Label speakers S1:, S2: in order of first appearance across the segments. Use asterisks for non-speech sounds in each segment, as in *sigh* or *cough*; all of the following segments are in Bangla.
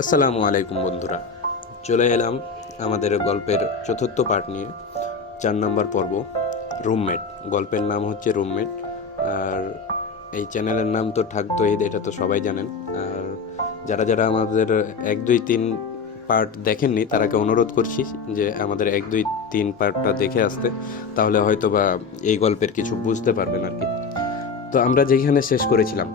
S1: আসসালামু আলাইকুম বন্ধুরা। চলে এলাম আমাদের গল্পের চতুর্থ পার্ট নিয়ে। চার নম্বর পর্ব রুমমেট গল্পের নাম হচ্ছে রুমমেট আর এই চ্যানেলের নাম তো ঠাক তহিদ, এটা তো সবাই জানেন। আর যারা যারা আমাদের এক, দুই, তিন পার্ট দেখেননি, তারাকে অনুরোধ করছি যে আমাদের এক, দুই, তিন পার্টটা দেখে আসতে। তাহলে হয়তো বা এই গল্পের কিছু বুঝতে পারবেন আর কি। তো আমরা যেখানে শেষ করেছিলাম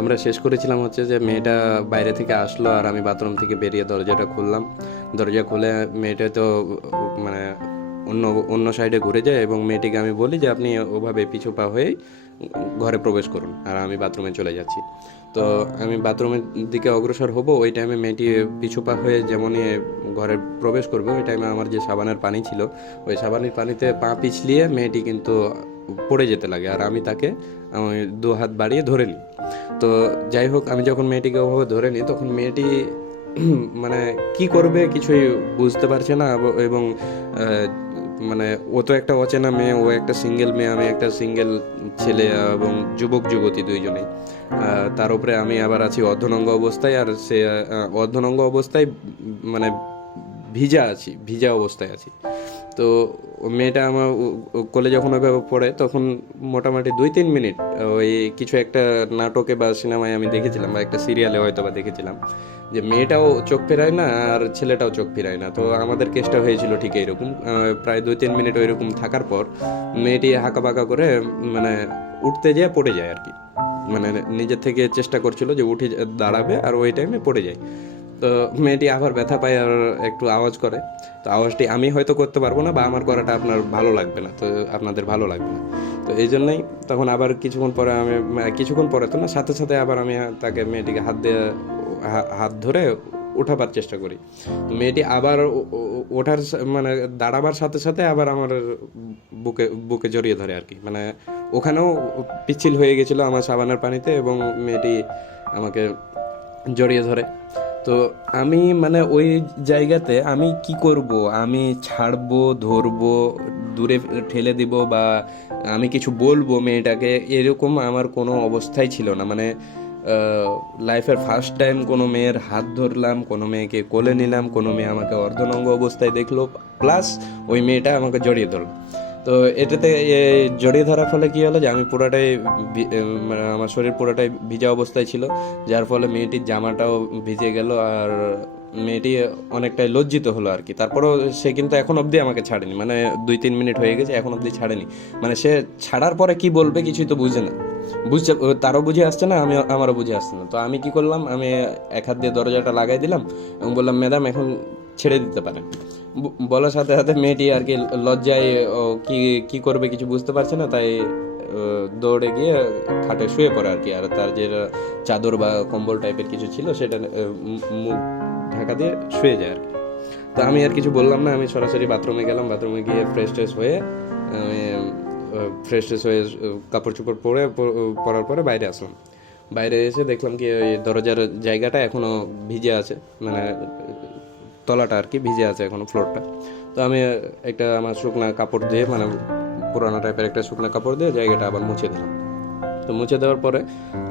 S1: আমরা শেষ করেছিলাম হচ্ছে যে মেয়েটা বাইরে থেকে আসলো আর আমি বাথরুম থেকে বেরিয়ে দরজাটা খুললাম। দরজা খুলে মেয়েটা তো মানে অন্য অন্য সাইডে ঘুরে যায় এবং মেয়েটিকে আমি বলি যে আপনি ওভাবে পিছু পা হয়ে ঘরে প্রবেশ করুন আর আমি বাথরুমে চলে যাচ্ছি। তো আমি বাথরুমের দিকে অগ্রসর হব, ওই টাইমে মেয়েটি পিছু পা হয়ে যেমনই ঘরে প্রবেশ করবে, ওই টাইমে আমার যে সাবানের পানি ছিল, ওই সাবানের পানিতে পা পিছলিয়ে মেয়েটি কিন্তু পড়ে যেতে লাগে আর আমি তাকে, আমি দু হাত বাড়িয়ে ধরে নিই। তো যাই হোক আমি যখন মেয়েটিকে ওভাবে ধরে নিই তখন মেয়েটি *clears throat* মানে কি করবে কিছুই বুঝতে পারছে না এবং মানে ও তো একটা অচেনা মেয়ে ও একটা সিঙ্গেল মেয়ে আমি একটা সিঙ্গেল ছেলে এবং যুবক যুবতী দুইজনেই। আহ, তার উপরে আমি আবার আছি অর্ধনঙ্গ অবস্থায় আর সে অর্ধনঙ্গ অবস্থায় মানে ভিজা আছি ভিজা অবস্থায় আছি। তো মেয়েটা আমার কোলে যখন ওইভাবে পড়ে, তখন মোটামুটি দুই তিন মিনিট, ওই কিছু একটা নাটকে বা সিনেমায় আমি দেখেছিলাম, বা একটা সিরিয়ালে হয়তো বা দেখেছিলাম, যে মেয়েটাও চোখ ফেরায় না, আর ছেলেটাও চোখ ফেরায় না। তো আমাদের কেসটা হয়েছিল ঠিক এইরকম প্রায় দুই তিন মিনিট ওইরকম থাকার পর মেয়েটি হাঁকা বাঁকা করে মানে উঠতে যেয়ে পড়ে যায় আর কি। মানে নিজের থেকে চেষ্টা করছিল যে উঠে দাঁড়াবে আর ওই টাইমে পড়ে যায়। তো মেয়েটি আবার ব্যথা পায় আর একটু আওয়াজ করে। তো আওয়াজটি আমি হয়তো করতে পারব না বা আমার করাটা আপনার ভালো লাগবে না, তো আপনাদের ভালো লাগবে না। তো এই জন্যই তখন আবার কিছুক্ষণ পরে আমি, কিছুক্ষণ পরে তো না, সাথে সাথে আবার আমি তাকে মেয়েটিকে হাত দিয়ে হাত ধরে ওঠাবার চেষ্টা করি। মেয়েটি আবার ওঠার মানে দাঁড়াবার সাথে সাথে আবার আমার বুকে বুকে জড়িয়ে ধরে আর কি মানে ওখানেও পিচ্ছিল হয়ে গেছিল আমার সাবানের পানিতে এবং মেয়েটি আমাকে জড়িয়ে ধরে। তো আমি মানে ওই জায়গাতে আমি কি করব? আমি ছাড়বো, ধরবো, দূরে ঠেলে দিব বা আমি কিছু বলব মেয়েটাকে এরকম আমার কোনো অবস্থাই ছিল না। মানে লাইফের ফার্স্ট টাইম কোনো মেয়ের হাত ধরলাম, কোনো মেয়েকে কোলে নিলাম, কোনো মেয়ে আমাকে অর্ধনঙ্গ অবস্থায় দেখল প্লাস ওই মেয়েটা আমাকে জড়িয়ে ধরলো। তো এটাতে জড়িয়ে ধরার ফলে কি হলো যে আমি পুরোটাই মানে আমার শরীর পুরোটাই ভিজা অবস্থায় ছিল, যার ফলে মেয়েটির জামাটাও ভিজে গেল আর মেয়েটি অনেকটাই লজ্জিত হলো আর কি। তারপরেও সে কিন্তু এখন অবধি আমাকে ছাড়েনি মানে দুই তিন মিনিট হয়ে গেছে, এখন অবধি ছাড়েনি। মানে সে ছাড়ার পরে কি বলবে কিছুই তো বুঝে না। বুঝছে তারও বুঝে আসছে না আমি আমারও বুঝে আসছে না। তো আমি কি করলাম, আমি এক হাত দিয়ে দরজাটা লাগাই দিলাম এবং বললাম, ম্যাডাম, এখন ছেড়ে দিতে পারেন। বলার সাথে সাথে মেয়েটি আর কি লজ্জায়, ও কি কি করবে কিছু বুঝতে পারছে না, তাই দৌড়ে গিয়ে খাটে শুয়ে পড়ে আর কি। আর তার যে চাদর বা কম্বল টাইপের কিছু ছিল, সেটা মুখ ঢাকা দিয়ে শুয়ে যায় আর কি। তো আমি আর কিছু বললাম না, আমি সরাসরি বাথরুমে গেলাম, বাথরুমে গিয়ে ফ্রেশ ট্রেশ হয়ে, আমি ফ্রেশ ট্রেশ হয়ে কাপড় চোপড় পরে পরার পরে বাইরে আসলাম। বাইরে এসে দেখলাম কি ওই দরজার জায়গাটা এখনও ভিজে আছে মানে তলাটা আর কি ভিজে আছে এখনও ফ্লোরটা। তো আমি একটা আমার শুকনা কাপড় দিয়ে মানে পুরানো টাইপের একটা শুকনা কাপড় দিয়ে জায়গাটা আবার মুছে দিলাম। তো মুছে দেওয়ার পরে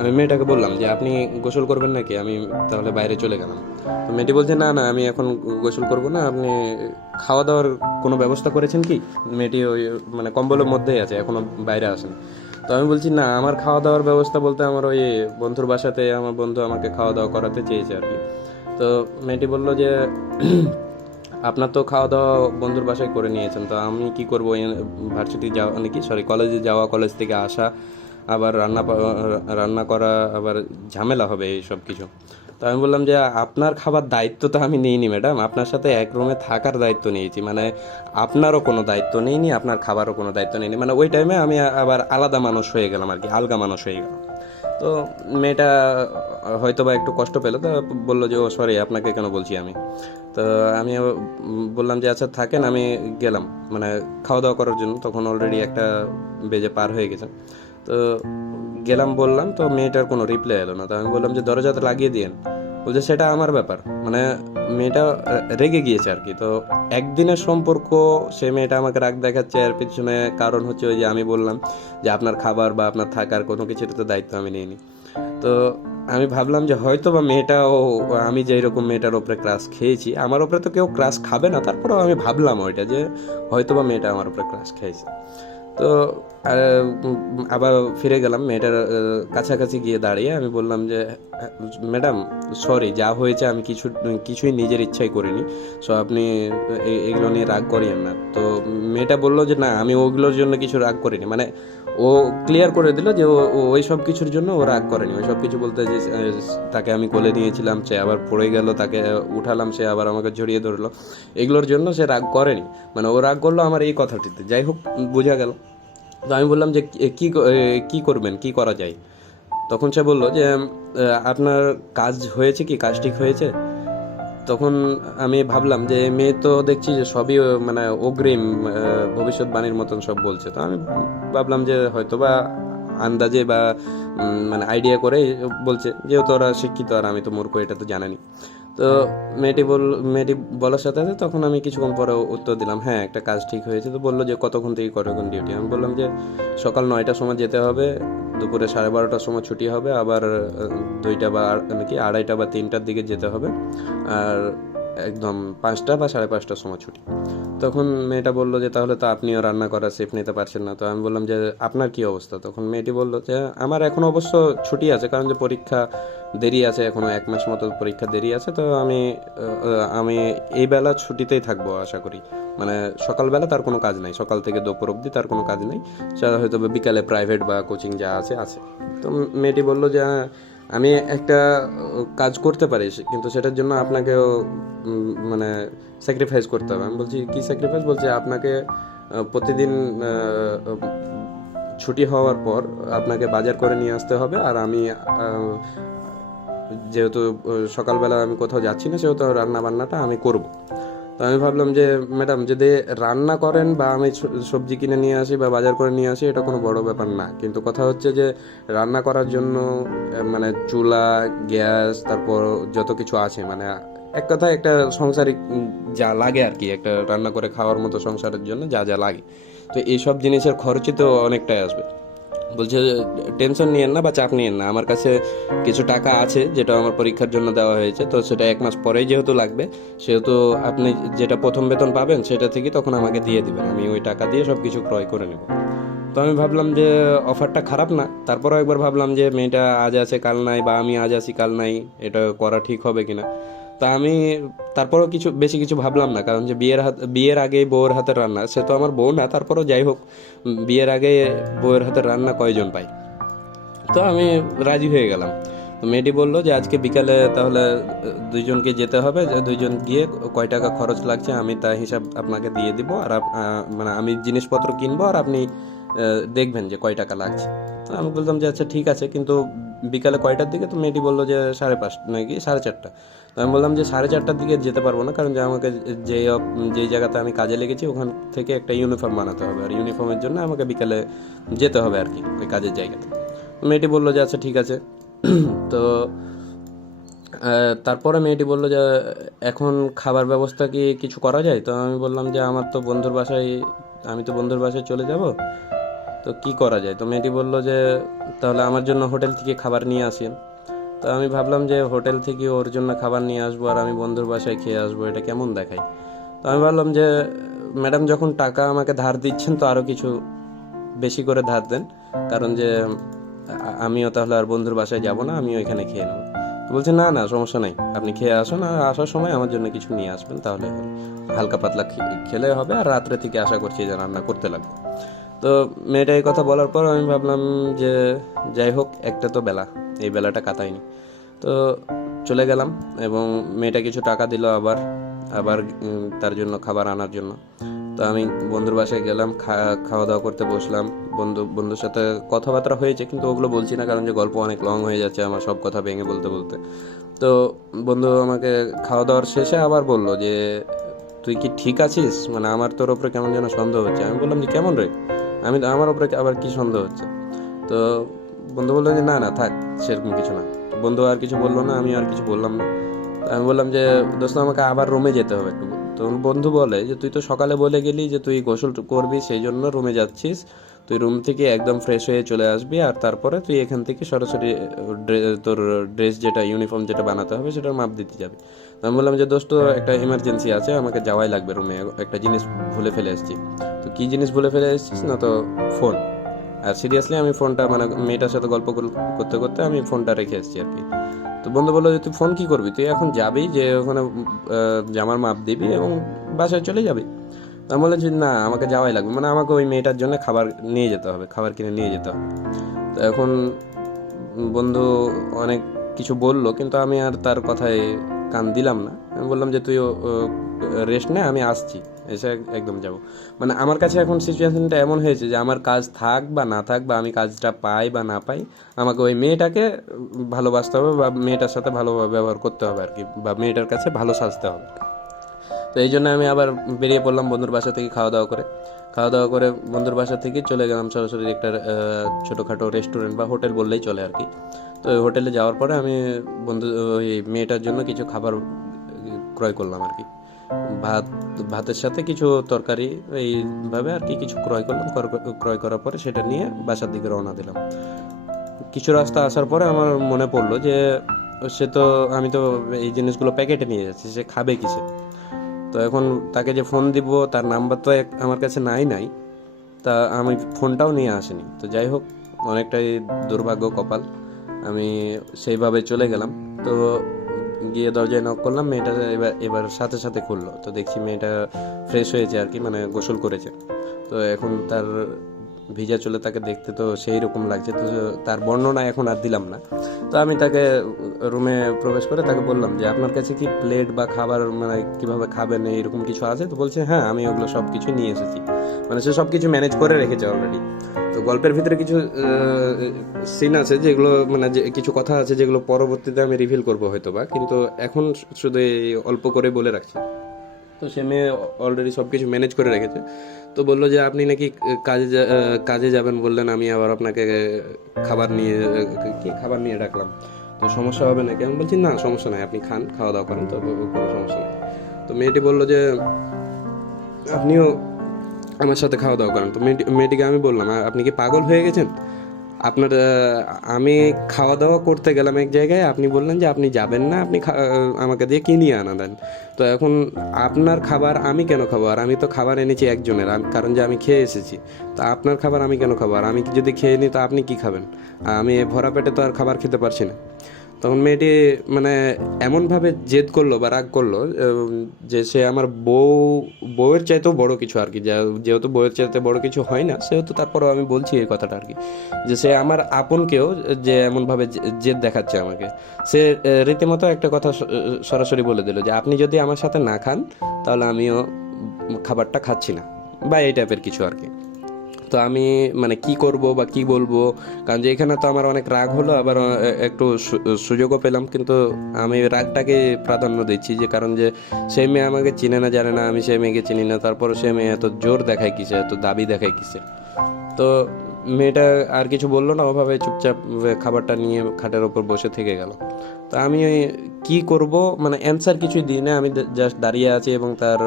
S1: আমি মেয়েটাকে বললাম যে, আপনি গোসল করবেন নাকি? আমি তাহলে বাইরে চলে গেলাম। তো মেয়েটি বলছে, না না, আমি এখন গোসল করব না, আপনি খাওয়া দাওয়ার কোনো ব্যবস্থা করেছেন কি? মেয়েটি ওই মানে কম্বলের মধ্যেই আছে এখনও বাইরে আসেন। তো আমি বলছি, না, আমার খাওয়া দাওয়ার ব্যবস্থা বলতে আমার ওই বন্ধুর বাসাতে আমার বন্ধু আমাকে খাওয়া দাওয়া করাতে চেয়েছে আর কি। তো মেয়েটি বলল যে, আপনার তো খাওয়া দাওয়া বন্ধুর বাসায় করে নিয়েছেন, তো আমি কি করব? ভার্সিটি যাওয়া নাকি? সরি কলেজে যাওয়া কলেজ থেকে আসা, আবার রান্না রান্না করা, আবার ঝামেলা হবে এই সব কিছু। তো আমি বললাম যে, আপনার খাবার দায়িত্ব তো আমি নিইনি, ম্যাডাম। আপনার সাথে এক রুমে থাকার দায়িত্ব নিয়েছি মানে আপনারও কোনো দায়িত্ব নেইনি, আপনার খাবারও কোনো দায়িত্ব নেইনি। মানে ওই টাইমে আমি আবার আলাদা মানুষ হয়ে গেলাম আর কি, আলগা মানুষ হয়ে গেলাম। তো মেয়েটা হয়তো বা একটু কষ্ট পেল, তো বলল যে, ও সরি আপনাকে কেন বলছি আমি? তো আমি বললাম যে আচ্ছা থাকেন, আমি গেলাম। মানে খাওয়া দাওয়া করার জন্য, তখন অলরেডি একটা বেজে পার হয়ে গেছে। তো গেলাম, বললাম, তো মেয়েটার কোনো রিপ্লাই এলো না। তো আমি বললাম যে দরজাটা লাগিয়ে দিয়েন। বলছে, সেটা আমার ব্যাপার। মানে মেয়েটা রেগে গিয়েছে আর কি। তো একদিনের সম্পর্ক, সে মেয়েটা আমাকে রাগ দেখাচ্ছে, এর পিছনে কারণ হচ্ছে ওই যে আমি বললাম যে আপনার খাবার বা আপনার থাকার কোনো কিছুর তো দায়িত্ব আমি নিইনি। তো আমি ভাবলাম যে হয়তো বা মেয়েটাও আমি যেই রকম মেয়েটার ওপরে ক্রাশ খেয়েছি, আমার ওপরে তো কেউ ক্রাশ খাবে না। তারপরেও আমি ভাবলাম ওইটা যে হয়তো বা মেয়েটা আমার উপরে ক্রাশ খেয়েছে। তো আর, আবার ফিরে গেলাম মেয়েটার কাছাকাছি গিয়ে দাঁড়িয়ে। আমি বললাম যে ম্যাডাম সরি যা হয়েছে আমি কিছু কিছুই নিজের ইচ্ছাই করিনি। সো আপনি এগুলো নিয়ে রাগ করিয়েন না। তো মেয়েটা বলল যে না আমি ওগুলোর জন্য কিছু রাগ করিনি। মানে ও ক্লিয়ার করে দিল যে ও ওই সব কিছুর জন্য ও রাগ করেনি। ওই সব কিছু বলতে যে তাকে আমি কোলে নিয়েছিলাম সে আবার পড়ে গেল তাকে উঠালাম সে আবার আমাকে জড়িয়ে ধরলো। এগুলোর জন্য সে রাগ করেনি। মানে ও রাগ করল আমার এই কথাটিতে। যাই হোক বোঝা গেল। তো আমি বললাম যে কি- কি করবেন? কি করা যায়? তখন সে বলল যে আপনার কাজ হয়েছে কি? কাজ ঠিক হয়েছে? তখন আমি ভাবলাম যে, মেয়ে তো দেখছি যে সবই মানে অগ্রিম ভবিষ্যৎবাণীর মতন সব বলছে। তো আমি ভাবলাম যে হয়তো বা আন্দাজে বা মানে আইডিয়া করে বলছে। যেহেতু ওরা শিক্ষিত আর আমি তো মূর্খ, এটা তো জানানি। তো মেয়েটি বল মেয়েটি বলার সাথে সাথে তখন আমি কিছুক্ষণ পরে উত্তর দিলাম হ্যাঁ একটা কাজ ঠিক হয়েছে। তো বলল যে, কতক্ষণ থেকে কতক্ষণ ডিউটি আমি বললাম যে, সকাল নয়টার সময় যেতে হবে, দুপুরে সাড়ে বারোটার সময় ছুটি হবে, আবার দুইটা বা নাকি আড়াইটা বা তিনটার দিকে যেতে হবে, আর একদম পাঁচটা বা সাড়ে পাঁচটার সময় ছুটি। তখন মেয়েটা বলল যে, তাহলে তো আপনিও রান্না করার সেফ নিতে পারছেন না। তো আমি বললাম যে, আপনার কি অবস্থা? তখন মেয়েটি বলল যে, আমার এখন অবশ্য ছুটি আছে, কারণ যে পরীক্ষা দেরি আছে, এখনও এক মাস মতো পরীক্ষা দেরি আছে, তো আমি আমি এই বেলা ছুটিতেই থাকব আশা করি। মানে সকালবেলা তার কোনো কাজ নাই, সকাল থেকে দুপুর অবধি তার কোনো কাজ নেই। সেটা হয়তো বিকালে প্রাইভেট বা কোচিং যা আছে আছে। তো মেয়েটি বলল যে আমি একটা কাজ করতে পারি কিন্তু সেটার জন্য আপনাকেও মানে স্যাক্রিফাইস করতে হবে। আমি বলছি, কি স্যাক্রিফাইস বলছি আপনাকে প্রতিদিন ছুটি হওয়ার পর আপনাকে বাজার করে নিয়ে আসতে হবে। আর আমি যেহেতু সকালবেলা আমি কোথাও যাচ্ছি না, সেহেতু রান্না বান্নাটা আমি করব। তো আমি ভাবলাম যে, ম্যাডাম, যদি রান্না করেন বা আমি সবজি কিনে নিয়ে আসি বা বাজার করে নিয়ে আসি, এটা কোনো বড় ব্যাপার না। কিন্তু কথা হচ্ছে যে, রান্না করার জন্য মানে চুলা, গ্যাস, তারপর যত কিছু আছে মানে এক কথায় একটা সংসারিক যা লাগে আর কি একটা রান্না করে খাওয়ার মতো সংসারের জন্য যা যা লাগে। তো এইসব জিনিসের খরচই তো অনেকটাই আসবে। বলছে টেনশন নিয়েন না বা চাপ নিয়েন না। আমার কাছে কিছু টাকা আছে যেটা আমার পরীক্ষার জন্য দেওয়া হয়েছে, তো সেটা এক মাস পরেই যেহেতু লাগবে, সেহেতু আপনি যেটা প্রথম বেতন পাবেন সেটা থেকে তখন আমাকে দিয়ে দিবেন। আমি ওই টাকা দিয়ে সব কিছু ক্রয় করে নেব। তো আমি ভাবলাম যে অফারটা খারাপ না। তারপরেও একবার ভাবলাম যে, মেয়েটা আজ আছে, কাল নাই বা আমি আজ আছি, কাল নাই, এটা করা ঠিক হবে কিনা? তা আমি তারপরেও কিছু, বেশি কিছু ভাবলাম না। কারণ যে বিয়ের হাত, বিয়ের আগে বউয়ের হাতের রান্না, সে তো আমার বউ না, তারপরও যাই হোক বিয়ের আগে বউয়ের হাতের রান্না কয়জন পাই তো আমি রাজি হয়ে গেলাম। তো মেয়েটি বলল যে, আজকে বিকালে তাহলে দুইজনকে যেতে হবে দুইজন গিয়ে কয় টাকা খরচ লাগছে, আমি তা হিসাব আপনাকে দিয়ে দিব, আর মানে আমি জিনিসপত্র কিনবো, আর আপনি দেখবেন যে কয় টাকা লাগছে। আমি বললাম যে আচ্ছা ঠিক আছে। কিন্তু বিকালে কয়টার দিকে? তো মেয়েটি বলল যে সাড়ে পাঁচটা নাকি সাড়ে চারটা। তো আমি বললাম যে সাড়ে চারটার দিকে যেতে পারব না, কারণ যে আমাকে যে যেই জায়গাতে আমি কাজে লেগেছি, ওখান থেকে একটা ইউনিফর্ম বানাতে হবে। আর ইউনিফর্মের জন্য আমাকে বিকালে যেতে হবে আর কি, ওই কাজের জায়গাতে। মেয়েটি বলল যে আচ্ছা ঠিক আছে। *clears throat* তো তারপরে মেয়েটি বলল যে, এখন খাবার ব্যবস্থা কি কিছু করা যায়? তো আমি বললাম যে, আমার তো বন্ধুর বাসায়, আমি তো বন্ধুর বাসায় চলে যাব। তো কি করা যায়? তো মেয়েটি বলল যে, তাহলে আমার জন্য হোটেল থেকে খাবার নিয়ে আসেন। তো আমি ভাবলাম যে, হোটেল থেকে ওর জন্য খাবার নিয়ে আসব আর আমি বন্ধুর বাসায় খেয়ে আসব, এটা কেমন দেখায়? তো আমি ভাবলাম যে, ম্যাডাম, যখন টাকা আমাকে ধার দিচ্ছেন, তো আরও কিছু বেশি করে ধার দেন। কারণ যে আমিও তাহলে আর বন্ধুর বাসায় যাব না, আমিও এখানে খেয়ে নেব। বলছে, না না, সমস্যা নাই। আপনি খেয়ে আসুন আর আসার সময় আমার জন্য কিছু নিয়ে আসবেন, তাহলে হালকা পাতলা খেলে হবে আর রাত্রে থেকে আশা করছি যে রান্না করতে লাগবে। তো মেয়েটা এই কথা বলার পর আমি ভাবলাম যে যাই হোক, একটা তো বেলা। এই বেলাটা কাটাইনি। তো চলে গেলাম এবং মেয়েটা কিছু টাকা দিল আবার আবার তার জন্য খাবার আনার জন্য। তো আমি বন্ধুর বাসায় গেলাম খাওয়া দাওয়া করতে বসলাম। বন্ধু, বন্ধুর সাথে কথাবার্তা হয়েছে, কিন্তু ওগুলো বলছি না, কারণ যে গল্প অনেক লং হয়ে যাচ্ছে, আমার সব কথা ভেঙে বলতে বলতে। তো বন্ধু আমাকে খাওয়া দাওয়ার শেষে আবার বলল যে, তুই কি ঠিক আছিস? মানে আমার তোর ওপরে কেমন যেন সন্দেহ হচ্ছে। আমি বললাম যে, কেমন রে? আমি আমার ওপরে আবার কি সন্দেহ হচ্ছে? তো বন্ধু বলল যে, না না, থাক, সেরকম কিছু না। বন্ধু আর কিছু বলল না, আমি আর কিছু বললাম না। আমি বললাম যে, দোস্ত, আমাকে আবার রুমে যেতে হবে একটু। তো বন্ধু বলে যে, তুই তো সকালে বলে গেলি যে, তুই গোসল করবি, সেই জন্য রুমে যাচ্ছিস। তুই রুম থেকে একদম ফ্রেশ হয়ে চলে আসবি আর তারপরে তুই এখান থেকে সরাসরি তোর ড্রেস যেটা ইউনিফর্ম যেটা বানাতে হবে সেটার মাপ দিতে যাবে। আমি বললাম যে, দোস্ত, একটা ইমার্জেন্সি আছে, আমাকে যাওয়াই লাগবে রুমে একটা জিনিস ভুলে ফেলে এসেছি। কী জিনিস ভুলে ফেলে এসেছিস না তো ফোন। আর সিরিয়াসলি আমি ফোনটা মানে মেয়েটার সাথে গল্প করতে করতে আমি ফোনটা রেখে এসেছি আর কি। তো বন্ধু বলল যে, তুই ফোন কী করবি? তুই এখন যাবি যে ওখানে জামার মাপ দিবি এবং বাসায় চলে যাবি? আমি বললাম যে, না, আমাকে যাওয়াই লাগবে। মানে আমাকে ওই মেয়েটার জন্য খাবার নিয়ে যেতে হবে, খাবার কিনে নিয়ে যেতে হবে। তো এখন বন্ধু অনেক কিছু বলল, কিন্তু আমি আর তার কথায় কান দিলাম না। আমি বললাম যে তুই রেস্ট নে, আমি আসছি। এসে একদম যাব। মানে আমার কাছে এখন সিচুয়েশনটা এমন হয়েছে যে আমার কাজ থাক বা না থাক বা আমি কাজটা পাই বা না পাই, আমাকে ওই মেয়েটাকে ভালোবাসতে হবে বা মেয়েটার সাথে ভালোভাবে ব্যবহার করতে হবে আর কি, বা মেয়েটার কাছে ভালো সাজতে হবে। তো এই জন্য আমি আবার বেরিয়ে পড়লাম বন্ধুর বাসা থেকে খাওয়া দাওয়া করে। খাওয়া দাওয়া করে বন্ধুর বাসা থেকে চলে গেলাম সরাসরি একটা ছোটোখাটো রেস্টুরেন্ট বা হোটেল বললেই চলে আর কি। তো ওই হোটেলে যাওয়ার পরে আমি বন্ধু ওই মেয়েটার জন্য কিছু খাবার ক্রয় করলাম আর কি। ভাত, ভাতের সাথে কিছু তরকারি, এইভাবে আর কি কিছু ক্রয় করলাম। ক্রয়- করার পরে সেটা নিয়ে বাসার দিকে রওনা দিলাম। কিছু রাস্তা আসার পরে আমার মনে পড়ল যে, সে তো, আমি তো এই জিনিসগুলো প্যাকেটে নিয়ে যাচ্ছি, সে খাবে কিসে? তো এখন তাকে যে ফোন দিব, তার নাম্বার তো আমার কাছে নাই নাই। তা আমি ফোনটাও নিয়ে আসিনি। তো যাই হোক, অনেকটাই দুর্ভাগ্য কপাল। আমি সেইভাবে চলে গেলাম। তো গিয়ে দরজায় নক করলাম, মেয়েটা এবার এবার সাথে সাথে খুললো। তো দেখছি মেয়েটা ফ্রেশ হয়েছে আর কি মানে গোসল করেছে। তো এখন তার ভিজা চলে তাকে দেখতে তো সেই রকম লাগছে, তো তার বর্ণনা এখন আর দিলাম না। তো আমি তাকে রুমে প্রবেশ করে তাকে বললাম যে, আপনার কাছে কি প্লেট বা খাবার মানে কীভাবে খাবেন, এরকম কিছু আছে? তো বলছে হ্যাঁ আমি ওগুলো সব কিছু নিয়ে এসেছি। মানে সে সব কিছু ম্যানেজ করে রেখেছে অলরেডি তো গল্পের ভিতরে কিছু সিন আছে যেগুলো মানে কিছু কথা আছে যেগুলো পরবর্তীতে আমি রিভিল করব হয়তো বা, কিন্তু এখন শুধু এই অল্প করে বলে রাখছি। তো সে মেয়ে অলরেডি সব কিছু ম্যানেজ করে রেখেছে। তো বলল যে, আপনি নাকি কাজে কাজে যাবেন বললেন, আমি আবার আপনাকে খাবার নিয়ে, কি খাবার নিয়ে ডাকলাম। তো সমস্যা হবে নাকি? আমি বলছি, না, সমস্যা নাই, আপনি খান, খাওয়া দাওয়া করেন, তো কোনো সমস্যা নেই। তো মেয়েটি বলল যে, আপনিও আমার সাথে খাওয়া দাওয়া করেন। তো মেয়েটি, মেয়েটিকে আমি বললাম আপনি কি পাগল হয়ে গেছেন? আপনার আমি খাওয়া দাওয়া করতে গেলাম এক জায়গায়, আপনি বললেন যে, আপনি যাবেন না, আপনি আমাকে দিয়ে কিনিয়ে আনা দেন। তো এখন আপনার খাবার আমি কেন খাব? আর আমি তো খাবার এনেছি একজনের কারণ যে আমি খেয়ে এসেছি। তো আপনার খাবার আমি কেন খাব? আর আমি যদি খেয়ে নিই, তো আপনি কি খাবেন? আমি ভরা পেটে তো আর খাবার খেতে পারছি না। তখন মেয়েটি মানে এমনভাবে জেদ করল বা রাগ করল যে সে আমার বউ, বউয়ের চাইতেও বড় কিছু আর কি। যেহেতু বউয়ের চাইতে বড় কিছু হয় না, সেহেতু তারপরেও আমি বলছি এই কথাটা আর কি, যে সে আমার আপনকেও যে এমনভাবে জেদ দেখাচ্ছে আমাকে। সে রীতিমতো একটা কথা সরাসরি বলে দিল যে, আপনি যদি আমার সাথে না খান, তাহলে আমিও খাবারটা খাচ্ছি না। বা এই টাইপের কিছু আর কি। তো আমি মানে কি করব বা কি বলব? কারণ যে এখানে তো আমার অনেক রাগ হলো, আবার একটু সুযোগও পেলাম, কিন্তু আমি রাগটাকে প্রাধান্য দিচ্ছি যে, কারণ যে সে মেয়ে আমাকে চিনে না, জানে না, আমি সে মেয়েকে চিনি না তারপর সে মেয়ে এত জোর দেখায় কিসে, এত দাবি দেখায় কিসে? তো মেয়েটা আর কিছু বলল না, ওভাবে চুপচাপ খাবারটা নিয়ে খাটের ওপর বসে থেকে গেল। তা আমি কি করব? মানে অ্যান্সার কিছুই দিই না আমি জাস্ট দাঁড়িয়ে আছি এবং তার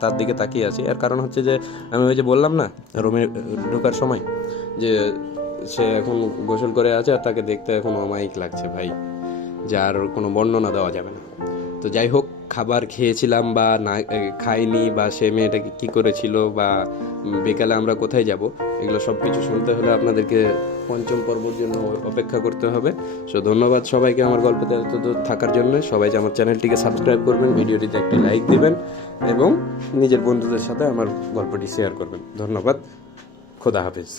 S1: তার দিকে তাকিয়ে আছি। আর কারণ হচ্ছে যে, আমি ওই যে বললাম না, রুমে ঢোকার সময়, যে সে এখন গোসল করে আছে আর তাকে দেখতে এখন অমায়িক লাগছে ভাই। যার কোনো বর্ণনা দেওয়া যাবে না। তো যাই হোক, খাবার খেয়েছিলাম বা না খাইনি বা সে মেয়েটাকে কী করেছিল বা বিকালে আমরা কোথায় যাব, এগুলো সব কিছু শুনতে হলে আপনাদেরকে পঞ্চম পর্বর জন্য অপেক্ষা করতে হবে। সো ধন্যবাদ সবাইকে আমার গল্পতে থাকার জন্য। সবাই আমার চ্যানেলটিকে সাবস্ক্রাইব করবেন, ভিডিওটিতে একটি লাইক দেবেন এবং নিজের বন্ধুদের সাথে আমার গল্পটি শেয়ার করবেন। ধন্যবাদ, খোদা হাফিজ।